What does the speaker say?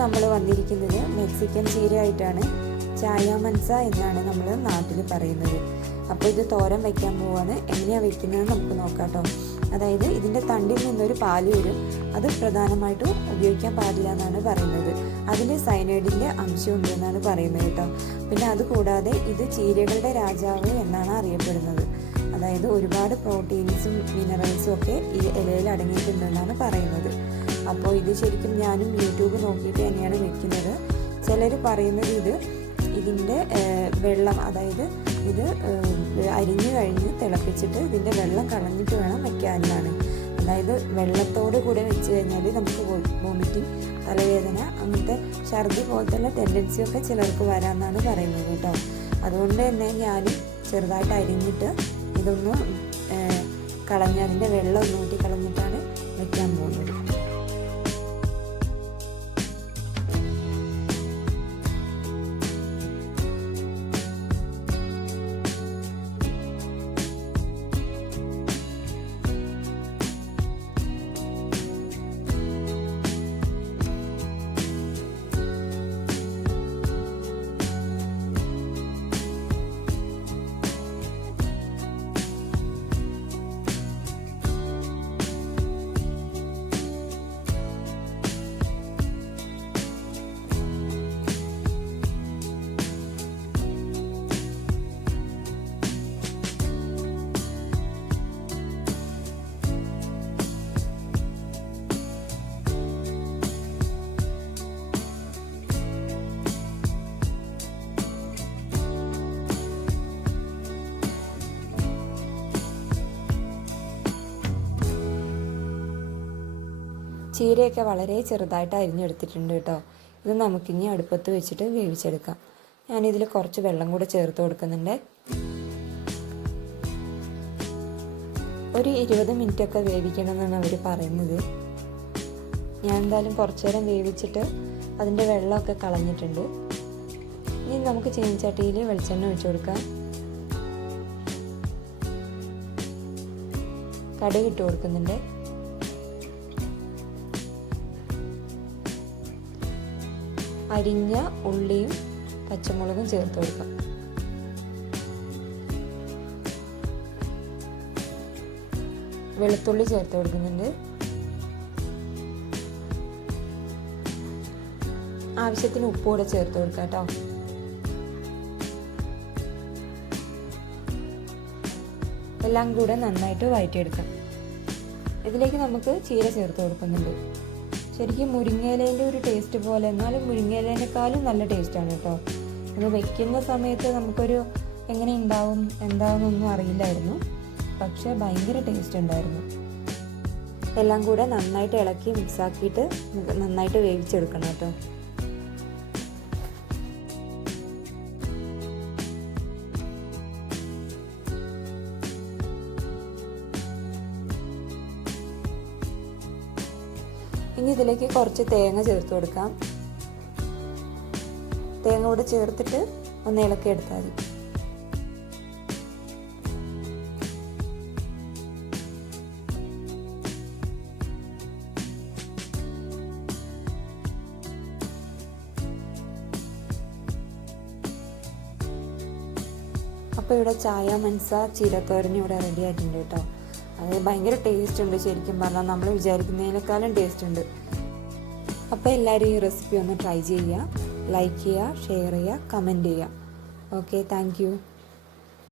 നമ്മൾ വന്നിരിക്കുന്നത് മെക്സിക്കൻ ചീരയായിട്ടാണ്. ചായ മൻസ എന്നാണ് നമ്മൾ നാട്ടിൽ പറയുന്നത്. അപ്പോൾ ഇത് തോരൻ വയ്ക്കാൻ പോവാണ്. എങ്ങനെയാണ് വെക്കുന്നതെന്ന് നമുക്ക് നോക്കാം കേട്ടോ. അതായത് ഇതിൻ്റെ തണ്ടിൽ നിന്നൊരു പാല് വരും. അത് പ്രധാനമായിട്ടും ഉപയോഗിക്കാൻ പാടില്ല എന്നാണ് പറയുന്നത്. അതിൽ സയനൈഡിൻ്റെ അംശമുണ്ട് എന്നാണ് പറയുന്നത് കേട്ടോ. പിന്നെ അതുകൂടാതെ ഇത് ചീരകളുടെ രാജാവ് എന്നാണ് അറിയപ്പെടുന്നത്. അതായത് ഒരുപാട് പ്രോട്ടീൻസും മിനറൽസും ഒക്കെ ഈ ഇലയിൽ അടങ്ങിയിട്ടുണ്ടെന്നാണ് പറയുന്നത്. അപ്പോൾ ഇത് ശരിക്കും ഞാനും യൂട്യൂബ് നോക്കിയിട്ട് തന്നെയാണ് വെക്കുന്നത്. ചിലർ പറയുന്നത് ഇതിൻ്റെ വെള്ളം, അതായത് ഇത് അരിഞ്ഞു കഴിഞ്ഞ് തിളപ്പിച്ചിട്ട് ഇതിൻ്റെ വെള്ളം കളഞ്ഞിട്ട് വേണം വയ്ക്കാനാണ്. അതായത് വെള്ളത്തോട് കൂടെ വെച്ച് കഴിഞ്ഞാൽ നമുക്ക് വോമിറ്റിംഗ്, തലവേദന, അങ്ങനത്തെ ഛർദി പോലത്തെ ടെൻഡൻസിയൊക്കെ ചിലർക്ക് വരാമെന്നാണ് പറയുന്നത് കേട്ടോ. അതുകൊണ്ട് തന്നെ ഞാനും ചെറുതായിട്ട് അരിഞ്ഞിട്ട് ഇതൊന്ന് കളഞ്ഞ് അതിൻ്റെ വെള്ളം ഒന്ന് ഊറ്റി കളഞ്ഞിട്ടാണ് വയ്ക്കാൻ പോകുന്നത്. ചീരയൊക്കെ വളരെ ചെറുതായിട്ട് അരിഞ്ഞെടുത്തിട്ടുണ്ട് കേട്ടോ. ഇത് നമുക്കിനി അടുപ്പത്ത് വെച്ചിട്ട് വേവിച്ചെടുക്കാം. ഞാനിതിൽ കുറച്ച് വെള്ളം കൂടെ ചേർത്ത് കൊടുക്കുന്നുണ്ട്. ഒരു 20 മിനിറ്റൊക്കെ വേവിക്കണം എന്നാണ് അവർ പറയുന്നത്. ഞാൻ എന്തായാലും കുറച്ചു നേരം വേവിച്ചിട്ട് അതിൻ്റെ വെള്ളമൊക്കെ കളഞ്ഞിട്ടുണ്ട്. ഇനി നമുക്ക് ചീനച്ചട്ടിയിൽ വെളിച്ചെണ്ണ ഒഴിച്ചു കൊടുക്കാം. കടുക് ഇട്ട് കൊടുക്കുന്നുണ്ട്. അരിഞ്ഞ ഉള്ളിയും പച്ചമുളകും ചേർത്ത് കൊടുക്കാം. വെളുത്തുള്ളി ചേർത്ത് കൊടുക്കുന്നുണ്ട്. ആവശ്യത്തിന് ഉപ്പ് കൂടെ ചേർത്ത് കൊടുക്കാം കേട്ടോ. എല്ലാം കൂടെ നന്നായിട്ട് വഴറ്റിയെടുക്കാം. ഇതിലേക്ക് നമുക്ക് ചീര ചേർത്ത് കൊടുക്കുന്നുണ്ട്. ശരിക്കും മുരിങ്ങയിലേൻ്റെ ഒരു ടേസ്റ്റ് പോലെ, എന്നാലും മുരിങ്ങയിലേനേക്കാളും നല്ല ടേസ്റ്റാണ് കേട്ടോ. ഇത് വെക്കുന്ന സമയത്ത് നമുക്കൊരു എങ്ങനെ ഉണ്ടാവും എന്താണെന്നൊന്നും അറിയില്ലായിരുന്നു. പക്ഷേ ഭയങ്കര ടേസ്റ്റ് ഉണ്ടായിരുന്നു. എല്ലാം കൂടെ നന്നായിട്ട് ഇളക്കി മിക്സാക്കിയിട്ട് നന്നായിട്ട് വേവിച്ചെടുക്കണം കേട്ടോ. ഇനി ഇതിലേക്ക് കുറച്ച് തേങ്ങ ചേർത്ത് കൊടുക്കാം. തേങ്ങ കൂടെ ചേർത്തിട്ട് ഒന്ന് ഇളക്കി എടുത്താൽ മതി. അപ്പോൾ ഇവിടെ ചായ മൻസ ചീരത്തോരന് ഇവിടെ റെഡി ആയിട്ടുണ്ട് കേട്ടോ. അത് ഭയങ്കര ടേസ്റ്റ് ഉണ്ട്. ശരിക്കും പറഞ്ഞാൽ നമ്മൾ വിചാരിക്കുന്നതിനേക്കാളും ടേസ്റ്റ് ഉണ്ട്. അപ്പോൾ എല്ലാവരും ഈ റെസിപ്പി ഒന്ന് ട്രൈ ചെയ്യുക. ലൈക്ക് ചെയ്യുക, ഷെയർ ചെയ്യുക, കമൻറ്റ് ചെയ്യുക. Okay, thank you.